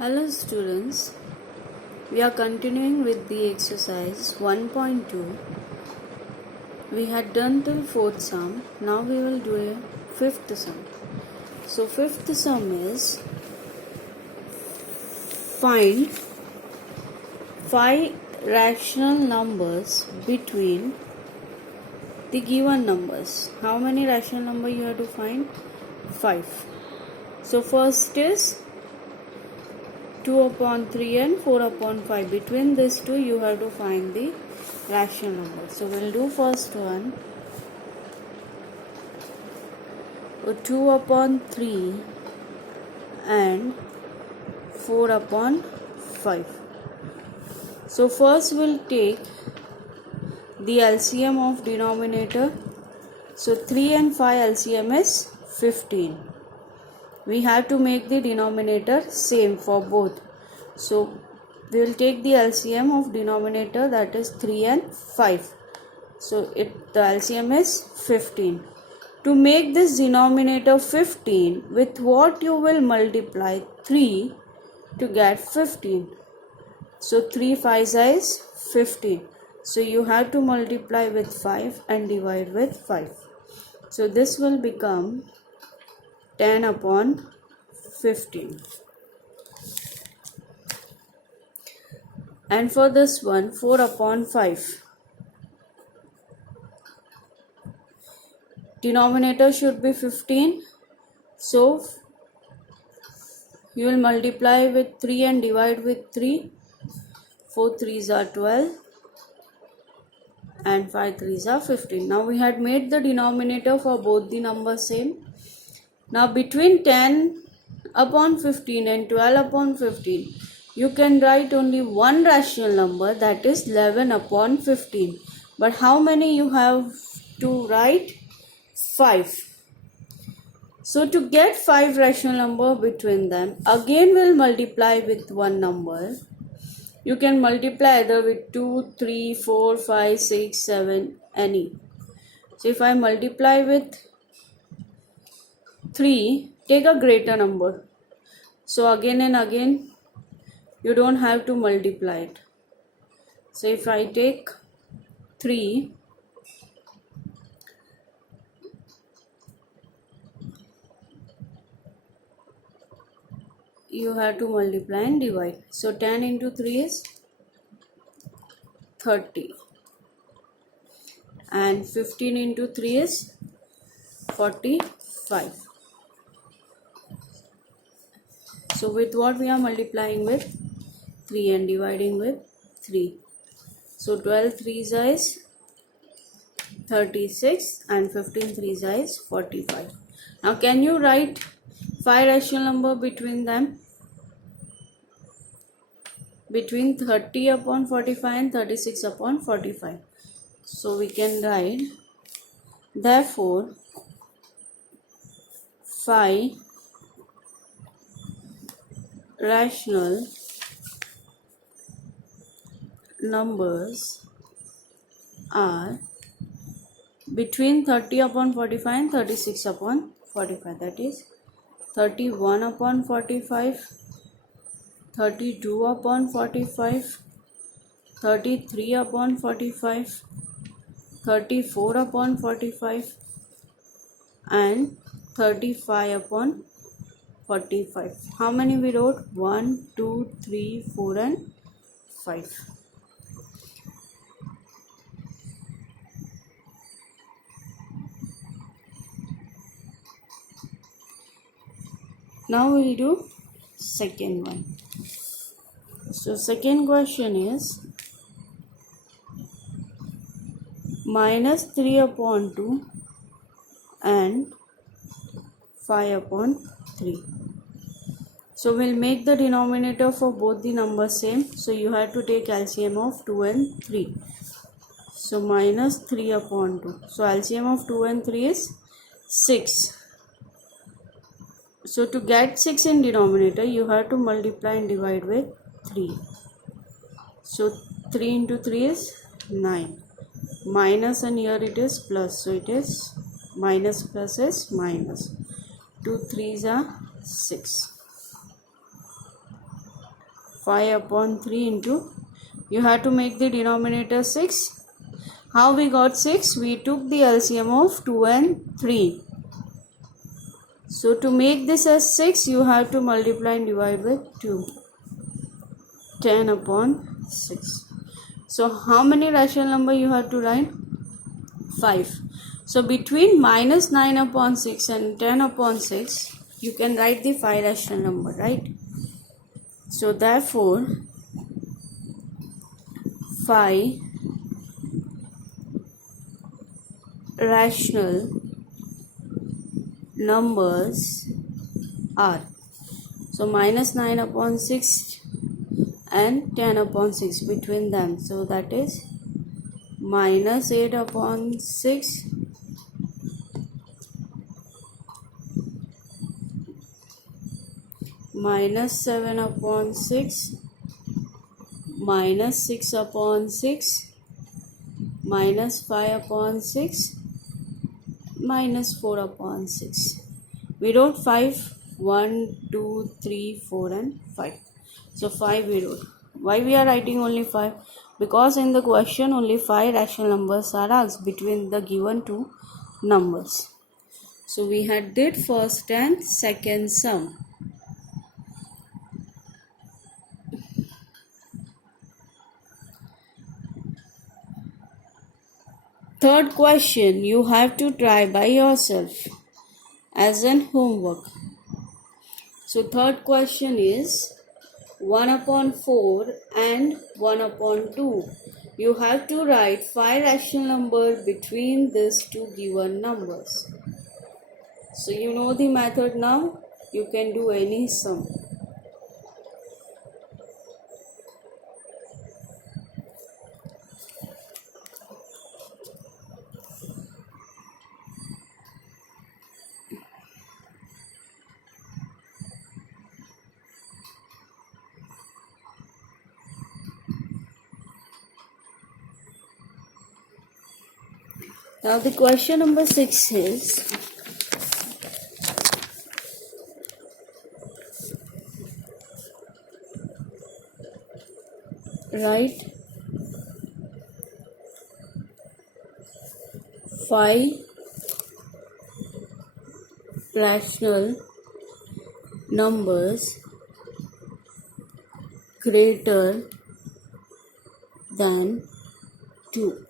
Hello students, we are continuing with the exercise 1.2. We had done till fourth sum, now we will do a fifth sum. So fifth sum is find 5 rational numbers between the given numbers. How many rational numbers you have to find? 5. So first is 2 upon 3 and 4 upon 5. Between these two you have to find the rational number. So we'll do first one. 2 upon 3 and 4 upon 5. So first we'll take the LCM of denominator. So 3 and 5 LCM is 15. We have to make the denominator same for both. So we will take the LCM of denominator, that is 3 and 5. So the LCM is 15. To make this denominator 15, with what you will multiply 3 to get 15? So 3 5 is 15. So you have to multiply with 5 and divide with 5. So this will become 10 upon 15. And for this one, 4 upon 5. Denominator should be 15. So you will multiply with 3 and divide with 3. 4 3s are 12 and 5 3s are 15. Now we had made the denominator for both the numbers same. Now between 10 upon 15 and 12 upon 15, you can write only one rational number, that is 11 upon 15. But how many you have to write? 5. So to get 5 rational number between them, again we'll multiply with one number. You can multiply either with 2, 3, 4, 5, 6, 7, any. So if I multiply with 3, take a greater number. So again and again you don't have to multiply it. So if I take 3, you have to multiply and divide. So 10 into 3 is 30 and 15 into 3 is 45. So with what we are multiplying with? 3 and dividing with 3. So 12 3s is 36 and 15 3s is 45. Now can you write 5 rational number between them? Between 30 upon 45 and 36 upon 45. So we can write, therefore 5 rational numbers are between 30 upon 45 and 36 upon 45. That is 31 upon 45, 32 upon 45, 33 upon 45, 34 upon 45 and 35 upon 45. How many we wrote? 1, 2, 3, 4 and 5. Now we'll do second one. So second question is minus 3 upon 2 and 5 upon 3. So we'll make the denominator for both the numbers same. So you have to take LCM of 2 and 3. So minus 3 upon 2. So LCM of 2 and 3 is 6. So to get 6 in denominator, you have to multiply and divide with 3. So 3 into 3 is 9. Minus and here it is plus. So it is minus plus is minus. 2 3s are 6. 5 upon 3 into, you have to make the denominator 6. How we got 6? We took the LCM of 2 and 3. So to make this as 6, you have to multiply and divide with 2. 10 upon 6. So how many rational number you have to write? 5. So between minus 9 upon 6 and 10 upon 6, you can write the 5 rational number, right? So therefore 5 rational numbers are, so minus 9 upon 6 and 10 upon 6 between them, so that is minus 8 upon 6, minus 7 upon 6, minus 6 upon 6, minus 5 upon 6, minus 4 upon 6. We wrote 5, 1, 2, 3, 4 and 5. So 5 we wrote. Why we are writing only 5? Because in the question only 5 rational numbers are asked between the given two numbers. So we had did first and second sum. Third question you have to try by yourself as an homework. So third question is 1 upon 4 and 1 upon 2. You have to write 5 rational numbers between these two given numbers. So you know the method now. You can do any sum. Now the question number 6 is, write 5 rational numbers greater than 2.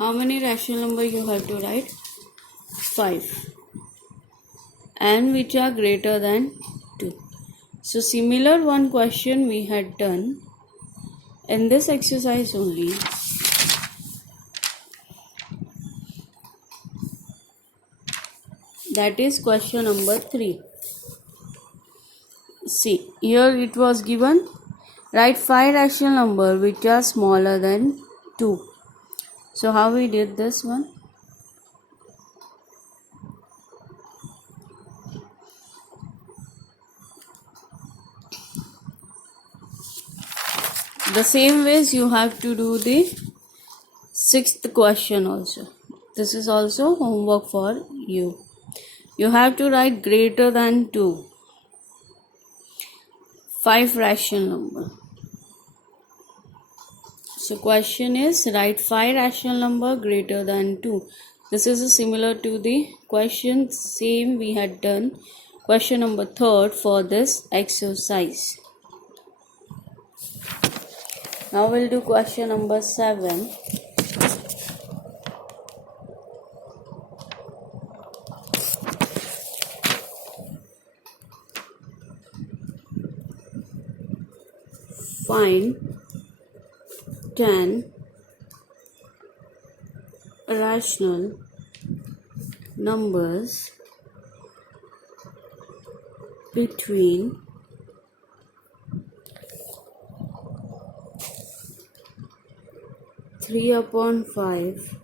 How many rational numbers you have to write? 5. And which are greater than 2. So similar one question we had done in this exercise only. That is question number 3. See, here it was given, write 5 rational numbers which are smaller than 2. So how we did this one? The same ways you have to do the 6th question also. This is also homework for you. You have to write greater than 2. 5 rational number. So question is, write 5 rational number greater than 2. This is similar to the question same we had done. Question number 3 for this exercise. Now we'll do question number 7. Find 10 rational numbers between 3 upon 5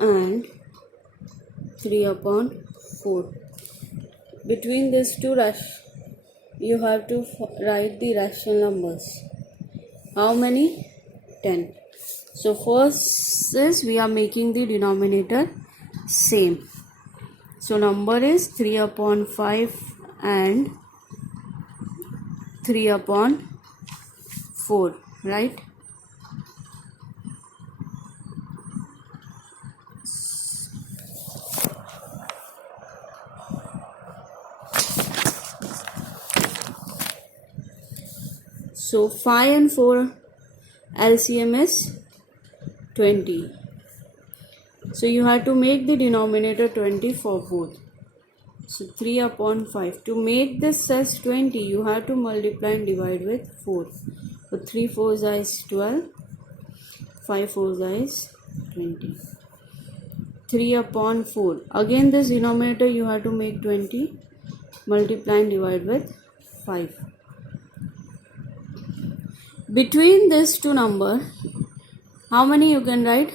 and 3 upon 4. Between these two you have to write the rational numbers. How many? 10. So first is we are making the denominator same. So number is 3 upon 5 and 3 upon 4, right? So 5 and 4 LCM is 20. So you have to make the denominator 20 for both. So 3 upon 5. To make this as 20, you have to multiply and divide with 4. So 3 4s is 12. 5 4s is 20. 3 upon 4. Again this denominator you have to make 20. Multiply and divide with 5. Between these two numbers, how many you can write?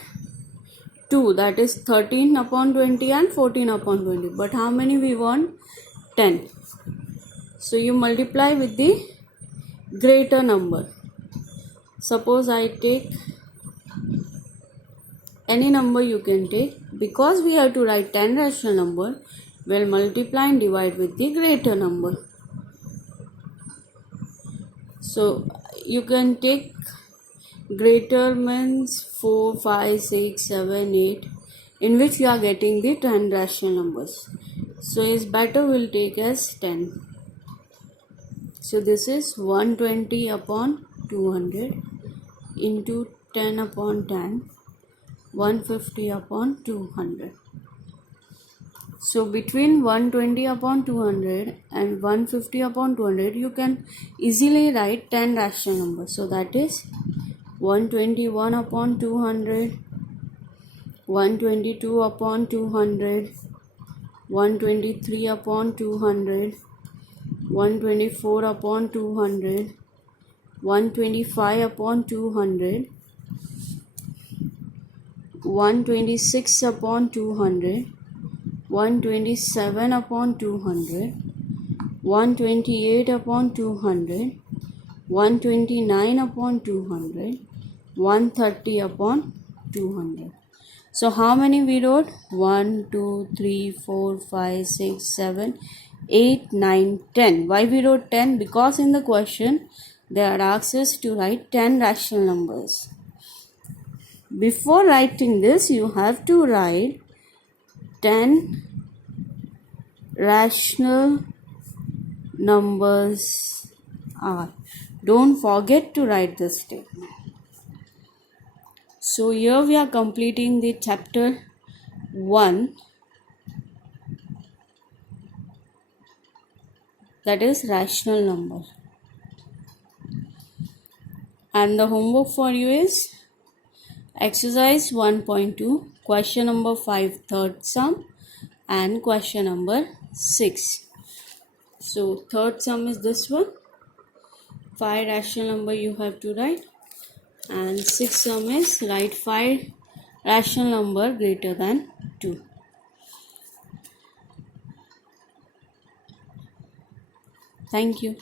2, that is 13 upon 20 and 14 upon 20. But how many we want? 10. So you multiply with the greater number. Suppose I take any number you can take. Because we have to write 10 rational number, we'll multiply and divide with the greater number. So you can take greater means 4, 5, 6, 7, 8, in which you are getting the 10 rational numbers. So is better we'll take as 10. So this is 120 upon 200 into 10 upon 10, 150 upon 200. So between 120 upon 200 and 150 upon 200, you can easily write 10 rational numbers. So that is 121 upon 200, 122 upon 200, 123 upon 200, 124 upon 200, 125 upon 200, 126 upon 200, 127 upon 200, 128 upon 200, 129 upon 200, 130 upon 200. So how many we wrote? 1, 2, 3, 4, 5, 6, 7, 8, 9, 10. Why we wrote 10? Because in the question they are asked us to write 10 rational numbers. Before writing this, you have to write 10 rational numbers are. Don't forget to write this statement. So here we are completing the chapter 1, that is rational number. And the homework for you is exercise 1.2, question number 5, third sum, and question number 6. So third sum is this one. 5 rational number you have to write, and 6th sum is write 5 rational number greater than 2. Thank you.